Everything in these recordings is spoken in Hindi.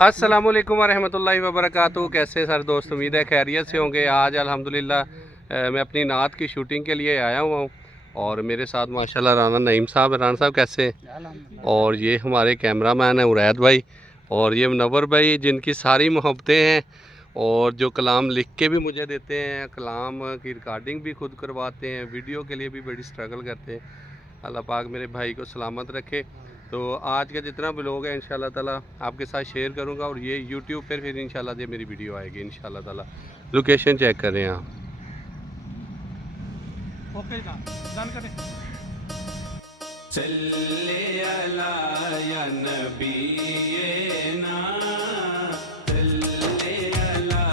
अस्सलामुअलैकुम वरहमतुल्लाहि वबरकातुहू। कैसे सर दोस्त, उम्मीद है खैरियत से होंगे। आज अल्हम्दुलिल्लाह मैं अपनी नात की शूटिंग के लिए आया हुआ हूँ और मेरे साथ माशाल्लाह राना नईम साहब। राना साहब कैसे हैं? और ये हमारे कैमरामैन हैं उरैद भाई और ये मुनव्वर भाई, जिनकी सारी मोहब्बतें हैं और जो कलाम लिख के भी मुझे देते हैं, कलाम की रिकॉर्डिंग भी खुद करवाते हैं, वीडियो के लिए भी बड़ी स्ट्रगल करते हैं। अल्लाह पाक मेरे भाई को सलामत रखे। तो आज का जितना ब्लॉग है इंशाल्लाह ताला आपके साथ शेयर करूंगा और ये यूट्यूब पर फिर इंशाल्लाह से मेरी वीडियो आएगी इंशाल्लाह ताला। लोकेशन चेक करें आप। ओके डन करें। सल्ले अला या नबी ना, सल्ले अला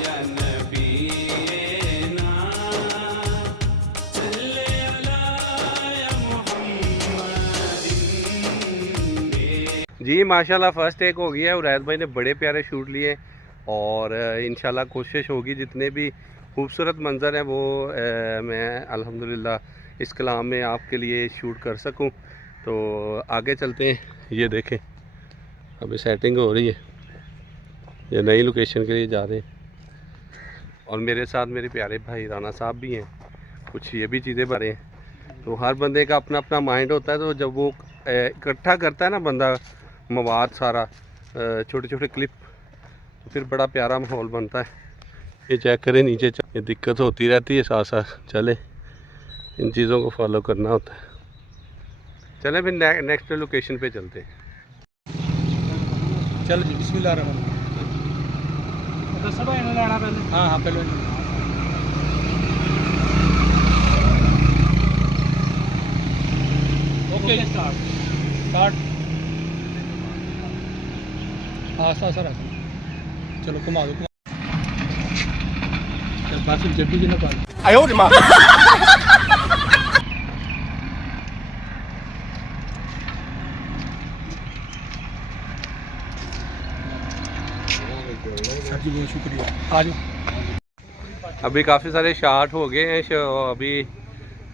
या नबी ना, सल्ले अला या मुहम्मद। जी माशाल्लाह फ़र्स्ट टेक हो गया है। उरैद भाई ने बड़े प्यारे शूट लिए और इंशाल्लाह कोशिश होगी जितने भी खूबसूरत मंज़र हैं वो मैं अल्हम्दुलिल्लाह इस कलाम में आपके लिए शूट कर सकूं। तो आगे चलते हैं। ये देखें अभी सेटिंग हो रही है, ये नई लोकेशन के लिए जा रहे हैं और मेरे साथ मेरे प्यारे भाई राना साहब भी हैं। कुछ ये भी चीज़ें बने हैं। तो हर बंदे का अपना अपना माइंड होता है, तो जब वो इकट्ठा करता है ना बंदा मवाद सारा, छोटे छोटे क्लिप, तो फिर बड़ा प्यारा माहौल बनता है। ये चेक करें नीचे, ये दिक्कत होती रहती है, साथ साथ चले, इन चीज़ों को फॉलो करना होता है। चलें फिर नेक्स्ट लोकेशन पे चलते हैं। चलो जी बिस्मिल्लाह रहमान। दसो भाई ने लेना पहले। हाँ हाँ पहले ओके स्टार्ट स्टार्ट। आस्ता आस्ता रखो, चलो घुमा दो। चल बस जड्डी जी ना पा आयो रे मां। जी बहुत शुक्रिया। आ जाओ। अभी काफ़ी सारे शॉट हो गए हैं, अभी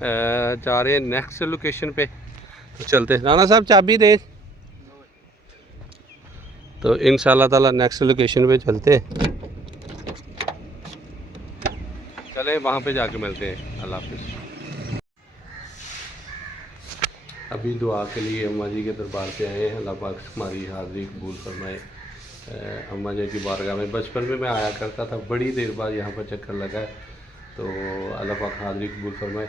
जा रहे हैं नेक्स्ट लोकेशन पे। तो चलते हैं। राना साहब चाबी दे। तो इंशाल्लाह ताला नेक्स्ट लोकेशन पे चलते हैं। चले वहाँ पे जाके मिलते हैं। अल्लाह हाफिज़। अभी दुआ के लिए अम्मा जी के दरबार पे आए हैं। अल्लाह पाक हमारी हाज़िरी कबूल फरमाए। अम्मा जी की बारगाह में बचपन में मैं आया करता था, बड़ी देर बाद यहाँ पर चक्कर लगा है। तो अल्लाह पाक हाज़िरी कबूल फरमाए।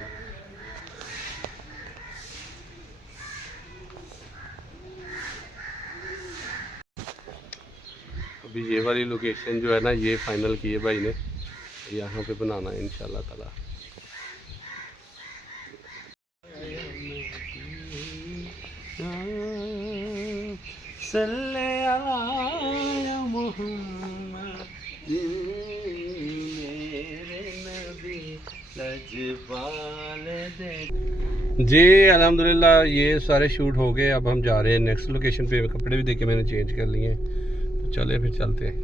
अभी ये वाली लोकेशन जो है ना, ये फाइनल की है भाई ने, यहाँ पे बनाना है इंशाल्लाह ताला। सल्ले अला मुहम्मद मेरे नबी लजपाल दे। जी अल्हम्दुलिल्लाह ये सारे शूट हो गए। अब हम जा रहे हैं नेक्स्ट लोकेशन पे। कपड़े भी देखे मैंने चेंज कर लिए हैं, तो चले फिर चलते हैं।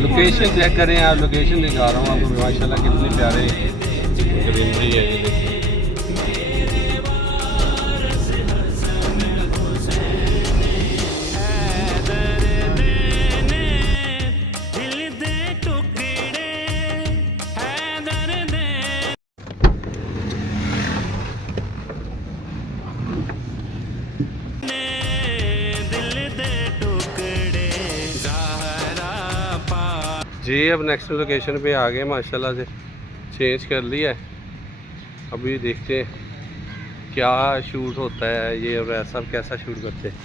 लोकेशन चेक करें आप, लोकेशन दिखा रहा हूँ आपको माशाल्लाह कितने प्यारे ग्रीनरी है। ये देखिए जी। अब नेक्स्ट लोकेशन पे आ गए माशाल्लाह से, चेंज कर लिया है। अभी देखते हैं क्या शूट होता है, ये और सब कैसा शूट करते हैं।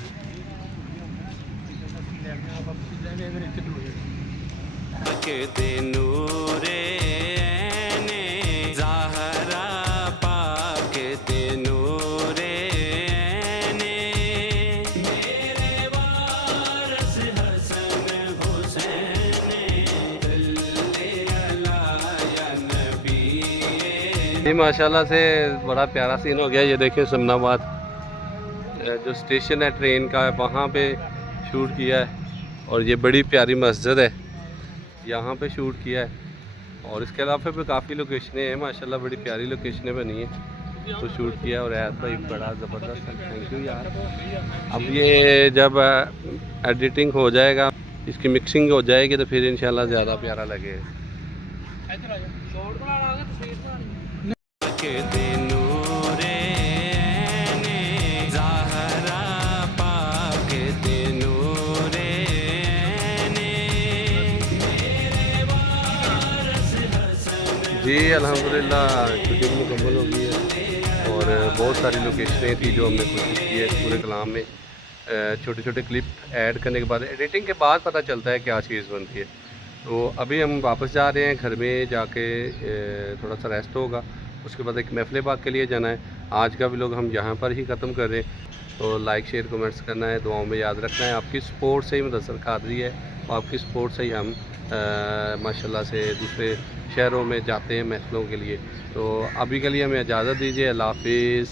जी माशाल्लाह से बड़ा प्यारा सीन हो गया। ये देखिए समनाबाद जो स्टेशन है ट्रेन का, वहाँ पे शूट किया है और ये बड़ी प्यारी मस्जिद है, यहाँ पे शूट किया है। और इसके अलावा भी काफ़ी लोकेशनें हैं माशाल्लाह, बड़ी प्यारी लोकेशनें बनी हैं। तो शूट किया और ऐद भाई बड़ा ज़बरदस्त है, थैंक यू यार। अब ये जब एडिटिंग हो जाएगा, इसकी मिक्सिंग हो जाएगी तो फिर इंशाल्लाह ज़्यादा प्यारा लगेगा। जी अल्हम्दुलिल्लाह शूटिंग मुकम्मल हो गई है और बहुत सारी लोकेशनें थी जो हमने कोशिश की है पूरे कलाम में छोटे छोटे क्लिप ऐड करने के बाद, एडिटिंग के बाद पता चलता है क्या चीज़ बनती है। तो अभी हम वापस जा रहे हैं घर में, जाके थोड़ा सा रेस्ट होगा, उसके बाद एक महफिल पाक के लिए जाना है। आज का व्लॉग हम यहाँ पर ही ख़त्म कर रहे हैं। तो लाइक शेयर कमेंट्स करना है, दुआओं में याद रखना है। आपकी सपोर्ट से ही मुदस्सर कादरी है और आपकी सपोर्ट से ही हम माशाल्लाह से दूसरे शहरों में जाते हैं महफिलों के लिए। तो अभी के लिए हमें इजाज़त दीजिए, अल्लाह हाफिज़।